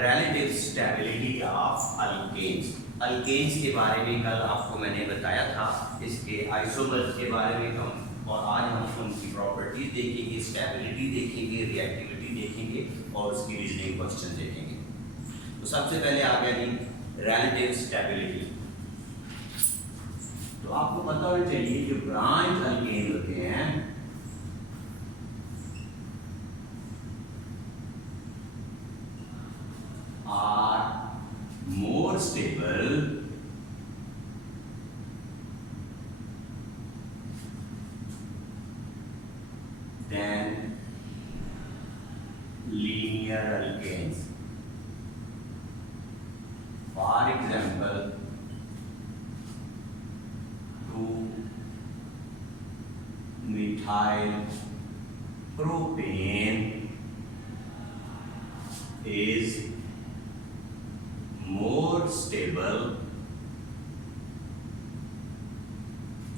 relative stability of alkanes। Alkanes के बारे में कल आपको मैंने बताया था, इसके आइसोमर्स के बारे में हम, और आज हम उनकी प्रॉपर्टीज देखेंगे, स्टेबिलिटी देखेंगे, रिएक्टिविटी देखेंगे और उसकी रीजनिंग क्वेश्चन देखेंगे। तो सबसे पहले आ गया जी रिलेटिव स्टेबिलिटी। तो आपको पता होना चाहिए जो ब्रांच अल्केन होते हैं are more stable than linear alkanes. For example, 2-methyl propane is more stable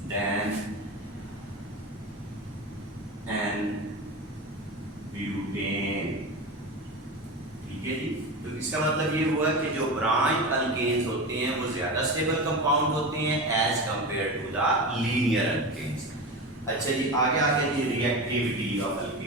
than N-butane। ठीक है जी। तो इसका मतलब ये हुआ कि जो ब्रांच अल्केन्स होते हैं वो ज्यादा स्टेबल कंपाउंड होते हैं as compare to the linear alkanes. अच्छा जी, आगे आगे जी रिएक्टिविटी ऑफ अल्केन।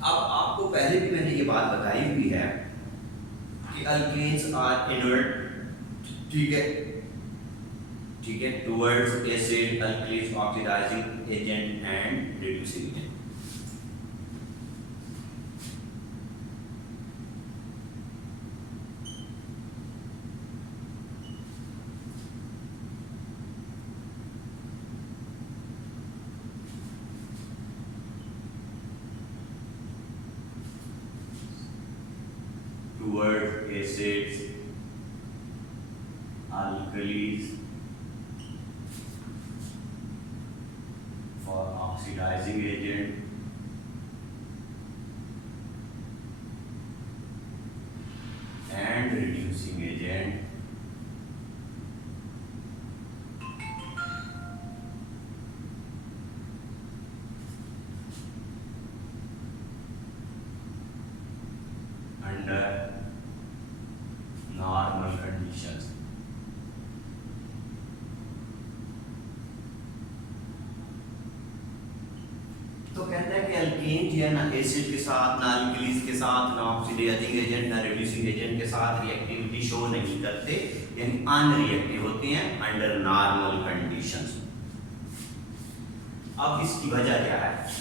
अब आपको पहले भी मैंने ये बात बताई हुई है कि अल्केन्स आर इनर्ट, ठीक है, ठीक है, towards acid, alkalis, oxidising agent and reducing agent. Towards acids, alkalis, for oxidizing agent, and reducing agent, under normal conditions. तो कहता है कि अल्केन जो है ना एसिड के साथ, ना अल्कलीज के साथ, ना ऑक्सीडाइजिंग एजेंट, ना रिड्यूसिंग एजेंट के साथ रिएक्टिविटी शो नहीं करते, यानी अनरिएक्टिव होते हैं अंडर नॉर्मल कंडीशंस। अब इसकी वजह क्या है?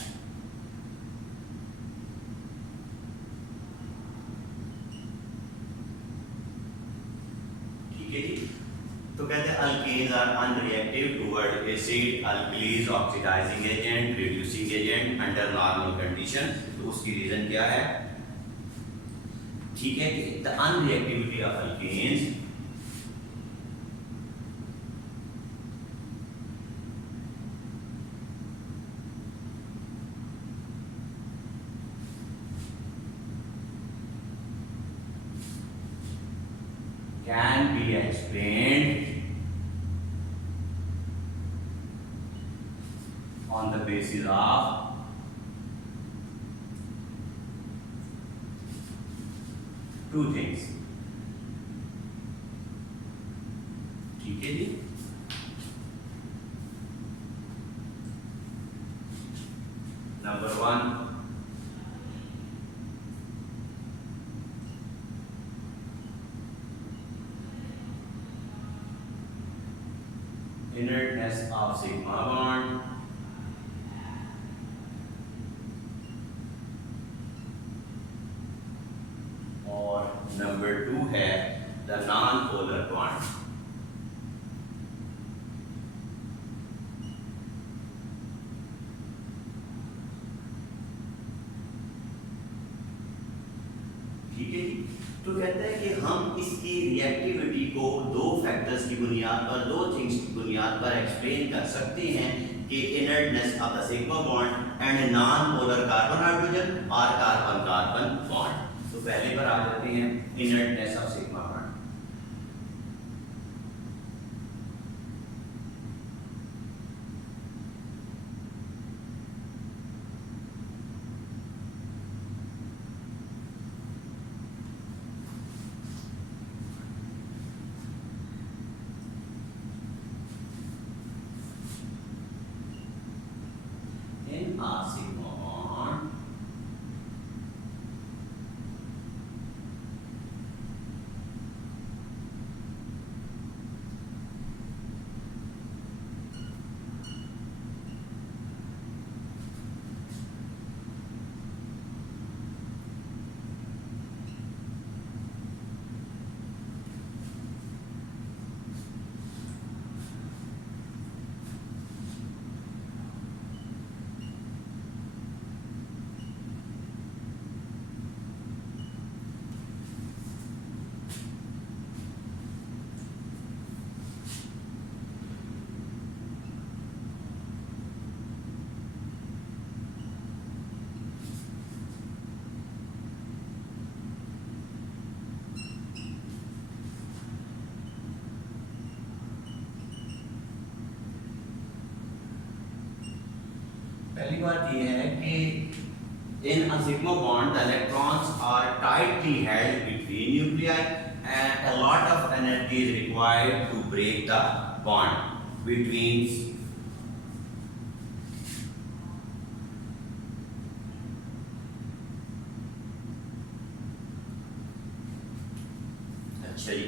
तो कहते हैं alkanes are unreactive toward acid, alkalis, oxidising agent, reducing agent under normal condition. तो उसकी रीजन क्या है? ठीक है, the unreactivity of alkanes can be explained on the basis of two things। ठीक है जी। Number 1, inertness of sigma bond, और नंबर 2 है द नॉन पोलर बॉन्ड। ठीक है जी। तो कहता है कि हम इसकी रिएक्टिविटी को दो फैक्टर्स की बुनियाद पर, दो थिंग्स की बुनियाद पर एक्सप्लेन कर सकते हैं कि inertness of the sigma bond and non polar carbon hydrogen और कार्बन कार्बन बॉन्ड। तो पहले पर आ जाते हैं इनर्टनेस ऑफ सिग्मा बॉन्ड। पहली बात ये है कि in a sigma bond the electrons are tightly held between nuclei and a lot of energy is required to break the bond between अच्छा जी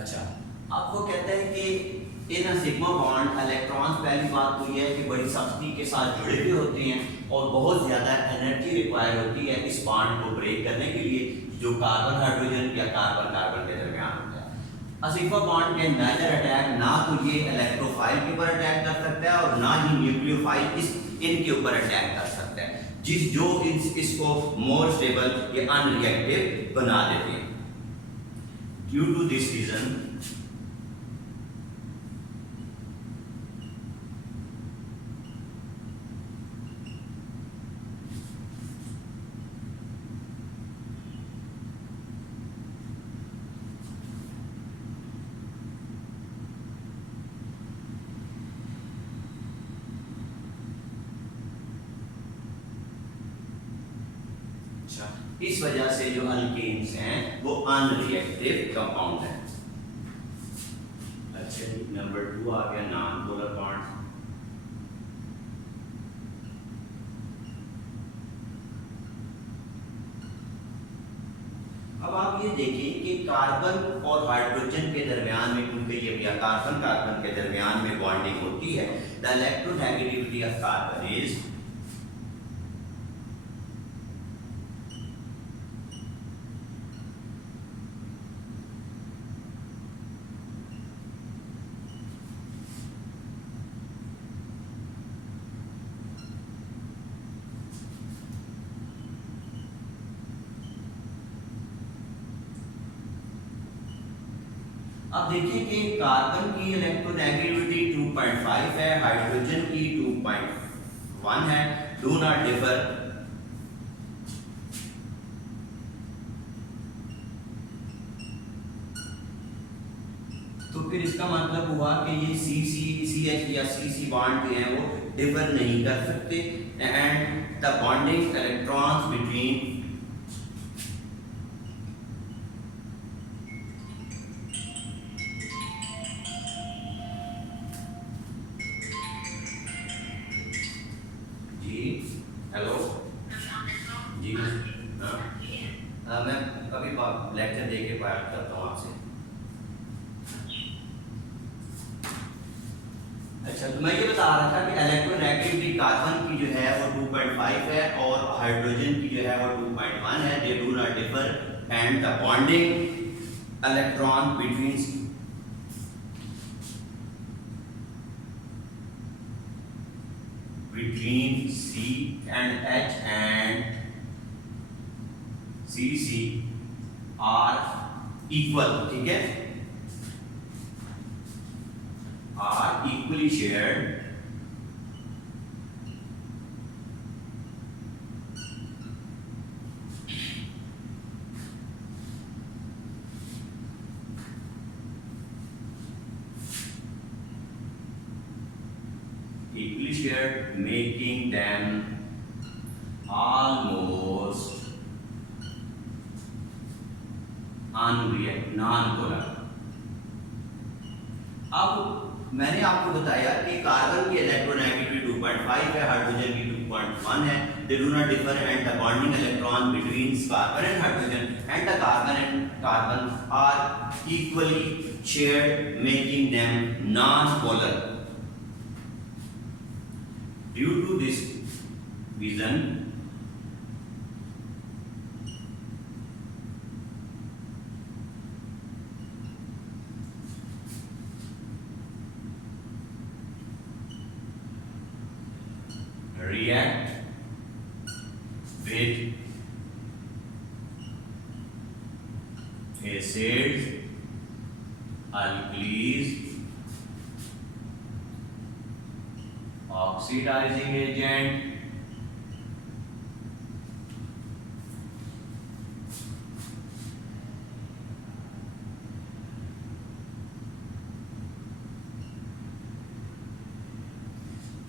अच्छा आपको कहते हैं कि इन सिग्मा बॉन्ड इलेक्ट्रॉन्स पहली बात तो यह है कि बड़ी सख्ती के साथ जुड़े हुए होते हैं और बहुत ज़्यादा एनर्जी रिक्वायर होती है इस बॉन्ड को ब्रेक करने के लिए जो कार्बन हाइड्रोजन या कार्बन कार्बन के दरमियान होता है। Sigma bond can neither attack, ना तो ये इलेक्ट्रोफाइल के ऊपर अटैक कर सकता है और ना ही न्यूक्लियोफाइल इनके ऊपर अटैक कर सकता है, जो इसको मोर स्टेबल या अनरिएक्टिव बना देते हैं। Due to this reason, इस वजह से जो अल्केन्स हैं वो अनरिएक्टिव कंपाउंड हैं। अच्छा जी नंबर 2 आ गया नॉन पोलर बॉन्ड। अब आप ये देखिए कि कार्बन और हाइड्रोजन के दरमियान में, क्योंकि ये या कार्बन कार्बन के दरमियान में बॉन्डिंग होती है, the electronegativity of carbon is अब देखिए कि कार्बन की इलेक्ट्रोनेगेटिविटी 2.5 है, हाइड्रोजन की 2.1 है, डू नॉट डिफर। तो फिर इसका मतलब हुआ कि ये CH या CC बॉन्ड जो है वो डिफर नहीं कर सकते and the bonding electrons between hello जी हाँ मैं कभी लेक्चर दे के बात करता हूँ आपसे। अच्छा तो मैं ये बता रहा था कि इलेक्ट्रोनेगेटिविटी कार्बन की जो है वो 2.5 है और हाइड्रोजन की जो है वो 2.1 है, they do not differ and the bonding electron between C and H and CC are equal, ठीक है, are equally shared making them almost non-polar। अब मैंने आपको बताया कि कार्बन की इलेक्ट्रोनेगेटिविटी 2.5 है, हाइड्रोजन की 2.1 है, they do not differ, and the bonding electron between carbon and hydrogen and the carbon and carbon are equally shared, making them non-polar. Due to this reason, react with acids, alkalis, oxidizing agent,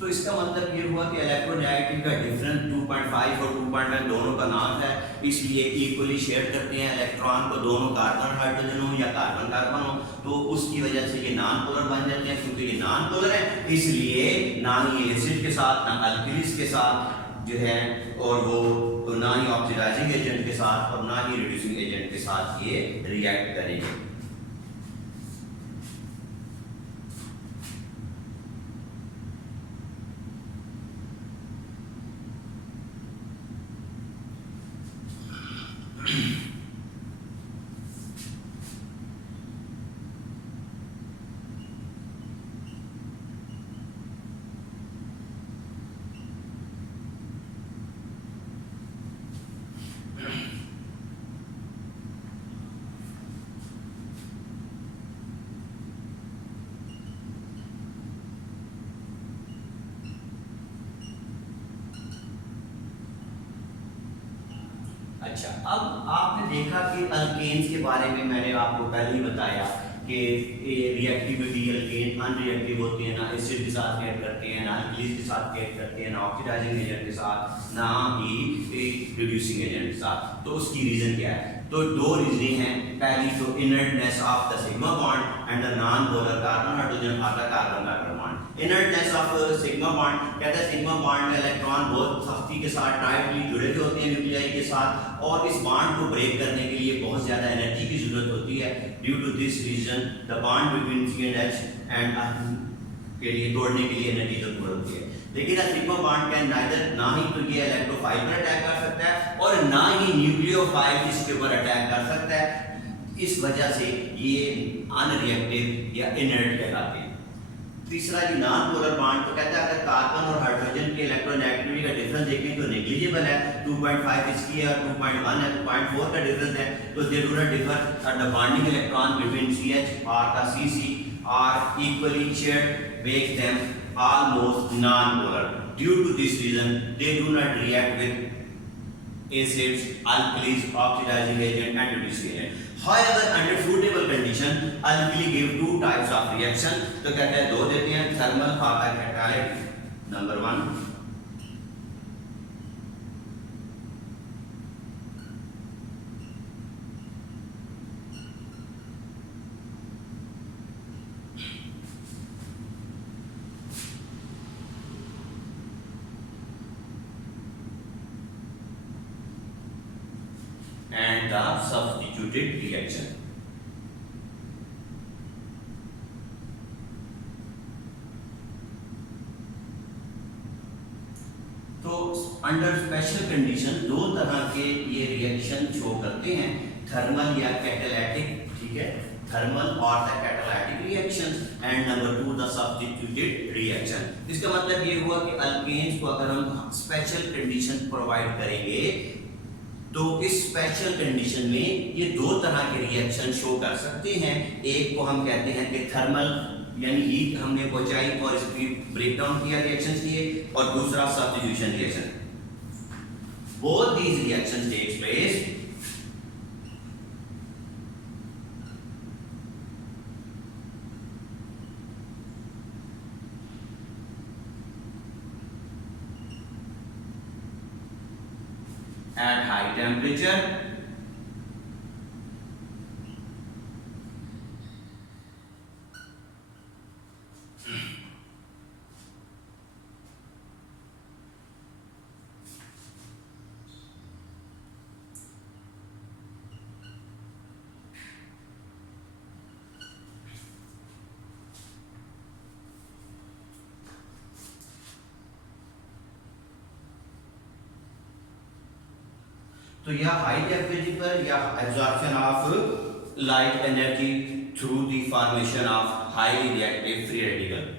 तो इसका मतलब ये हुआ कि electronegative का difference 2.5 और 2.1 दोनों का नाम है, इसलिए इक्वली शेयर करते हैं इलेक्ट्रॉन को, दोनों कार्बन हाइड्रोजन हो या कार्बन कार्बन हो, तो उसकी वजह से ये नॉन पोलर बन जाते हैं। क्योंकि ये नॉन पोलर है इसलिए ना ही एसिड के साथ ना अल्कलीस के साथ जो है, और वो ना ही ऑक्सीडाइजिंग एजेंट के साथ और ना ही रिड्यूसिंग एजेंट के साथ ये रिएक्ट करेंगे। अच्छा, अब आपने देखा कि अल्केन्स के बारे में मैंने आपको पहले ही बताया कि रिएक्टिविटी अल्केन अनरिएक्टिव होती है, ना एसिड के साथ रिएक्ट करते हैं, ना अल्कलीस के साथ रिएक्ट करते हैं, ना ऑक्सीडाइजिंग एजेंट के साथ, ना ही रिड्यूसिंग एजेंट के साथ। तो उसकी रीजन क्या है? तो दो रीजन हैं। पहली तो inertness of the sigma bond and the non polar carbon hydrogen और the carbon carbon bond. Inertness of sigma bond कहता है सिग्मा बॉन्ड में इलेक्ट्रॉन बहुत सख्ती के साथ टाइटली जुड़े हुए होते हैं न्यूक्लियाई के साथ, और इस बॉन्ड को ब्रेक करने के लिए बहुत ज्यादा एनर्जी की जरूरत होती है। Due to this reason the bond between C and H and के लिए तोड़ने के लिए एनर्जी जरूरत होती है। लेकिन सिग्मा बॉन्ड का नाइदर ना ही तो ये इलेक्ट्रोफाइल पर अटैक कर सकता है और ना ही न्यूक्लियोफाइल इसके ऊपर अटैक कर सकता है। इस वजह से ये अनरिएक्टिव या इनर्ट कहलाते हैं। तीसरा जी नॉन पोलर बॉन्ड, तो कहता है अगर कार्बन और हाइड्रोजन के इलेक्ट्रोनेगेटिविटी का डिफरेंस देखें तो नेग्लिजिबल है, 2.5 इसकी है और 2.1 है, 2.4 का डिफरेंस है। तो they do not differ, the bonding electron between CH और the CC are equally shared, make them almost non-polar. Due to this reason, they do not react with acids, alkalis, oxidizing agent, and reducing agent. However, under suitable condition, alkali give two types of reaction. तो कहते हैं दो देते हैं, thermal और catalytic. Number 1. And the substituted reaction. तो under special condition दो तरह के ये रिएक्शन शो करते हैं, थर्मल या कैटालिटिक, ठीक है, थर्मल और the catalytic reaction, and number 2 the substituted reaction. इसका मतलब ये हुआ कि अल्केन्स को अगर हम स्पेशल कंडीशन प्रोवाइड करेंगे तो इस स्पेशल कंडीशन में ये दो तरह के रिएक्शन शो कर सकते हैं। एक को हम कहते हैं कि थर्मल यानी हीट हमने पहुंचाई और स्पीड ब्रेक डाउन किया रिएक्शंस किए, और दूसरा substitution reaction. Both these reactions takes place at high temperature तो या हाई टेम्परेचर पर या absorption of light energy through the formation of highly reactive free radical.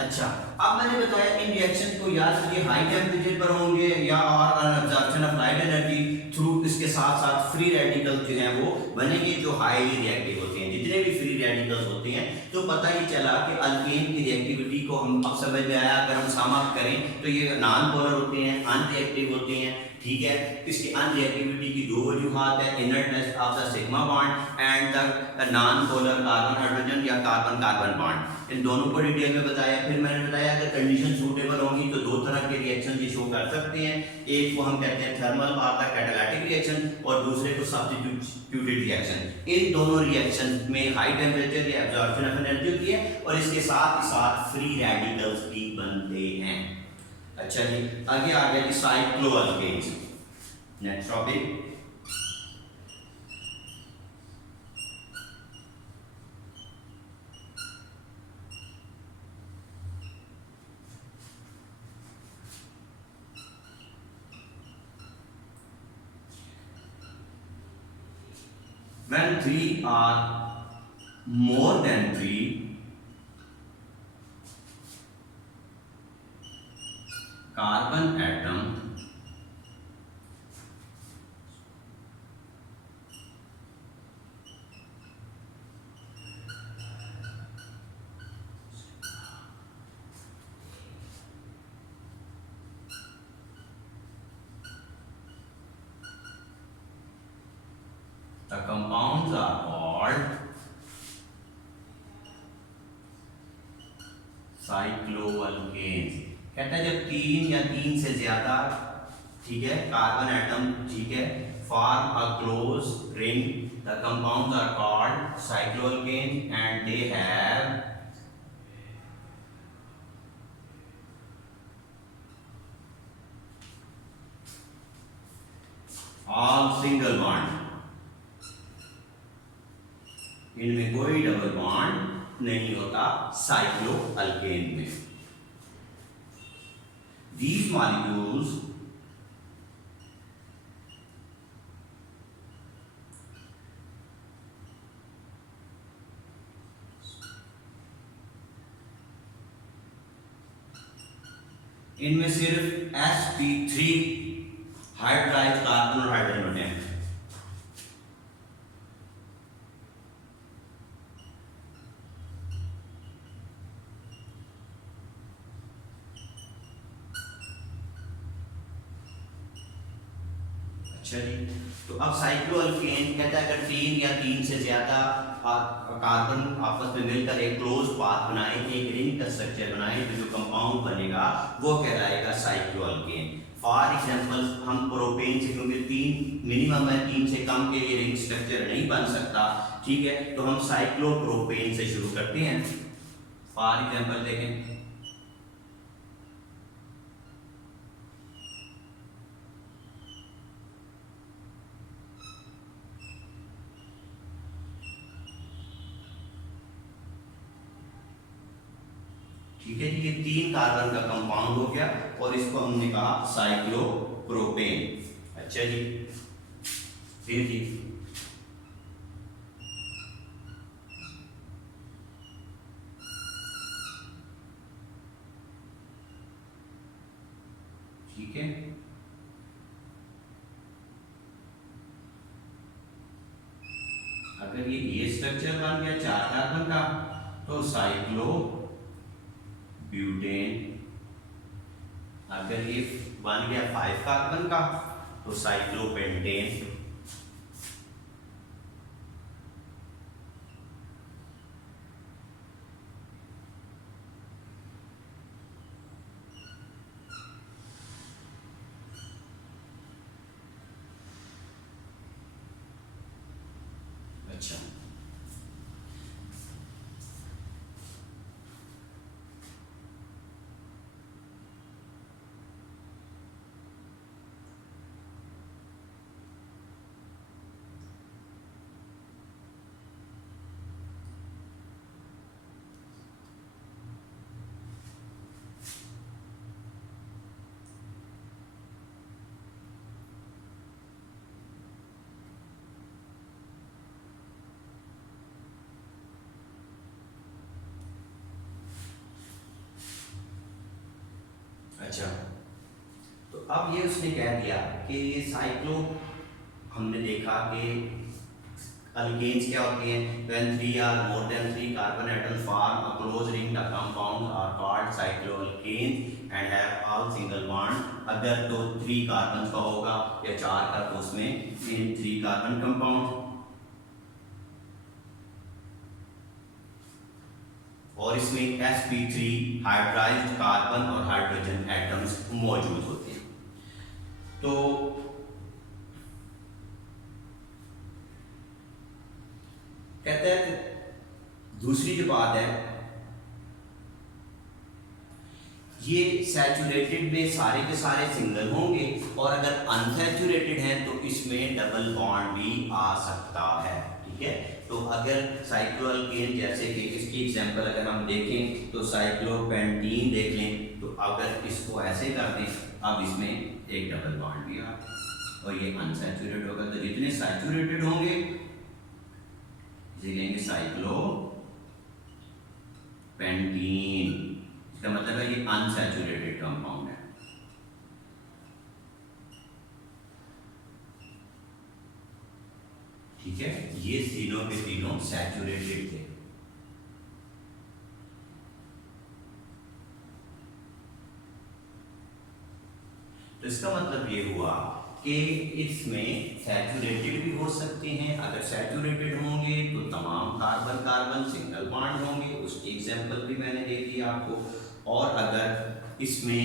अच्छा, अब मैंने बताया इन रिएक्शन को याद रखिए हाई टेम्परेचर पर होंगे या और absorption of light energy through, इसके साथ साथ फ्री रेडिकल जो हैं वो बनेंगे जो हाईली रिएक्टिव होते हैं। जितने भी फ्री रेडिकल्स होते हैं तो पता ही चला कि अल्केन की रिएक्टिविटी को हम अब समझ में आया, अगर हम सम अप करें तो ये नॉन पोलर होते हैं, अनरिएक्टिव होते हैं, ठीक है। इसकी अनरिएक्टिविटी की दो वजूहात है, inertness of the sigma bond and the non polar carbon hydrogen या कार्बन कार्बन बॉन्ड। इन दोनों को डिटेल में बताया। फिर मैंने बताया अगर कंडीशन सूटेबल होंगी तो दो तरह के रिएक्शन ये शो कर सकते हैं, एक को हम कहते हैं थर्मल और द कैटालिटिक रिएक्शन और दूसरे को सब्स्टिट्यूटेड रिएक्शन। इन दोनों रिएक्शन में हाई टेम्परेचर या एब्जॉर्प्शन ऑफ एनर्जी होती है और इसके साथ ही साथ फ्री रेडिकल्स भी बनते हैं। अच्छा जी, आगे आ गया जी cycloalkanes. Next topic when three are more than three carbon atom the compounds are called cycloalkanes. कहता है जब तीन या तीन से ज्यादा, ठीक है, कार्बन एटम, ठीक है, form a close ring, the compounds are called cycloalkane and they have all single bond, इनमें कोई डबल बॉन्ड नहीं होता साइक्लोअल्केन में। These molecules इनमें सिर्फ sp3 हाइड्राइड कार्बन और हाइड्रोजन होते हैं। अच्छा जी, तो अब साइक्लोअल्केन कहता है अगर तीन या तीन से ज्यादा कार्बन आपस में मिलकर एक क्लोज पाथ बनाए, एक रिंग का स्ट्रक्चर बनाए, तो जो कंपाउंड बनेगा वो कहलाएगा साइक्लोअल्केन। फॉर एग्जांपल हम प्रोपेन से, क्योंकि तीन मिनिमम है, तीन से कम के लिए रिंग स्ट्रक्चर नहीं बन सकता, ठीक है, तो हम साइक्लोप्रोपेन से शुरू करते हैं। फॉर एग्जांपल देखें, ठीक है जी, ये तीन कार्बन का कंपाउंड हो गया और इसको हमने कहा साइक्लोप्रोपेन। अच्छा जी, फिर जी ठीक है, अगर ये स्ट्रक्चर बन गया चार कार्बन का तो साइक्लो ब्यूटेन। अगर ये बन गया 5 कार्बन का तो साइक्लोपेंटेन। अच्छा, अच्छा, तो अब ये उसने कह दिया कि ये साइक्लो, हमने देखा कि अल्केन्स क्या होती हैं, when three or more than three carbon atoms form a close ring, the compounds are called cycloalkanes and have all single bond। अगर तो 3 कार्बन का होगा या 4 का तो उसमें इन 3 कार्बन कंपाउंड, और इसमें sp3 हाइड्राइज्ड कार्बन और हाइड्रोजन एटम्स मौजूद होते हैं। तो कहते हैं दूसरी जो बात है, ये सैचुरेटेड में सारे के सारे सिंगल होंगे और अगर अनसैचुरेटेड हैं तो इसमें डबल बॉन्ड भी आ सकता है। ठीक है, तो अगर साइक्लोअल्केन, जैसे कि इसकी एग्जांपल अगर हम देखें तो साइक्लोपेंटीन देख लें, तो अगर इसको ऐसे कर दें, अब इसमें एक डबल बॉन्ड भी आ और ये अनसैचुरेटेड होगा, तो जितने सैचुरेटेड होंगे लिखेंगे साइक्लो पेंटीन, इसका मतलब है ये अनसैचुरेटेड कंपाउंड है। ठीक है, ये तीनों के तीनों सैचुरेटेड थे। तो इसका मतलब ये हुआ कि इसमें सैचुरेटेड भी हो सकते हैं। अगर सैचुरेटेड होंगे तो तमाम कार्बन कार्बन सिंगल बॉन्ड होंगे, उसकी एग्जांपल भी मैंने दे दी आपको। और अगर इसमें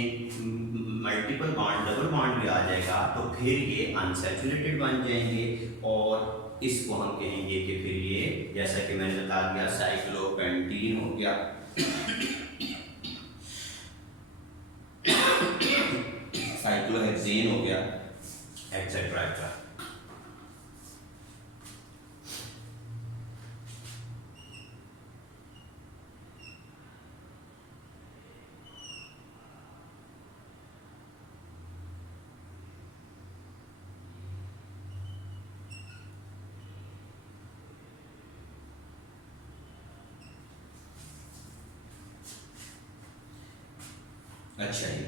मल्टीपल बॉन्ड, डबल बॉन्ड भी आ जाएगा तो फिर ये अनसैचुरेटेड बन जाएंगे और इसको हम कहेंगे कि फिर ये, जैसा कि मैंने बता दिया, साइक्लोपेंटीन हो गया, साइक्लोहेक्सेन हो गया, एक्सेट्रा एक्सेट्रा। अच्छा जी,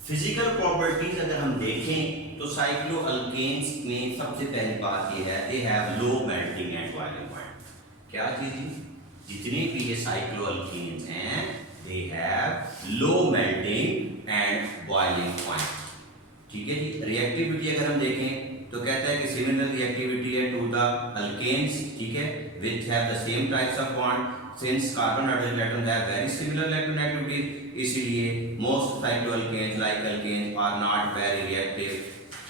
फिजिकल प्रॉपर्टीज अगर हम देखें तो साइक्लोअल्केन्स में सबसे पहली बात यह है, they have low melting and boiling point. क्या चीज, जितने भी ये साइक्लोअल्केन्स हैं दे have low melting and boiling point. ठीक है जी, रिएक्टिविटी अगर हम देखें तो कहता है कि सिमिलर रिएक्टिविटी है टू द अल्केन्स, ठीक है, which have the same types of bond since carbon hydrogen atoms have very similar electronegativity, इसलिए most cycloalkanes like alkanes are not very reactive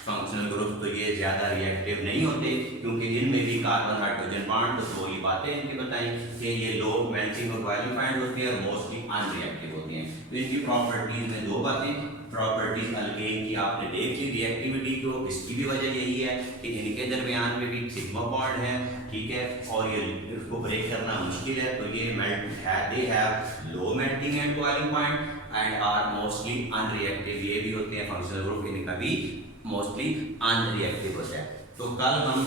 functional group. तो ये ज़्यादा रिएक्टिव नहीं होते क्योंकि इनमें भी कार्बन हाइड्रोजन बॉन्ड, तो दो ही बातें इनकी बताई कि ये लो मेल्टिंग और बॉइलिंग पॉइंट होती है और मोस्टली अनरिएक्टिव होती हैं। तो इनकी प्रॉपर्टीज में दो बातें, प्रॉपर्टीज अल्केन की आपने देख ली, रिएक्टिविटी को, इसकी भी वजह यही है कि इनके दरमियान में भी सिग्मा बॉन्ड है, ठीक है, और ये इसको ब्रेक करना मुश्किल है। तो ये मेल्ट है, they have low melting and boiling point and are mostly unreactive, ये भी होते हैं फंक्शनल ग्रुप, इनका भी मोस्टली अनरिएक्टिव होता है। तो कल हम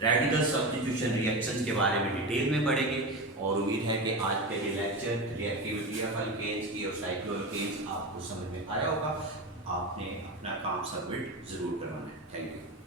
रेडिकल सब्स्टिट्यूशन रिएक्शंस के बारे में डिटेल में पढ़ेंगे और उम्मीद है कि आज का ये लेक्चर रिएक्टिविटी ऑफ अल्केन्स की और साइक्लोअल्केन्स आपको समझ में आया होगा। आपने अपना काम सबमिट जरूर करवाना है। Thank you.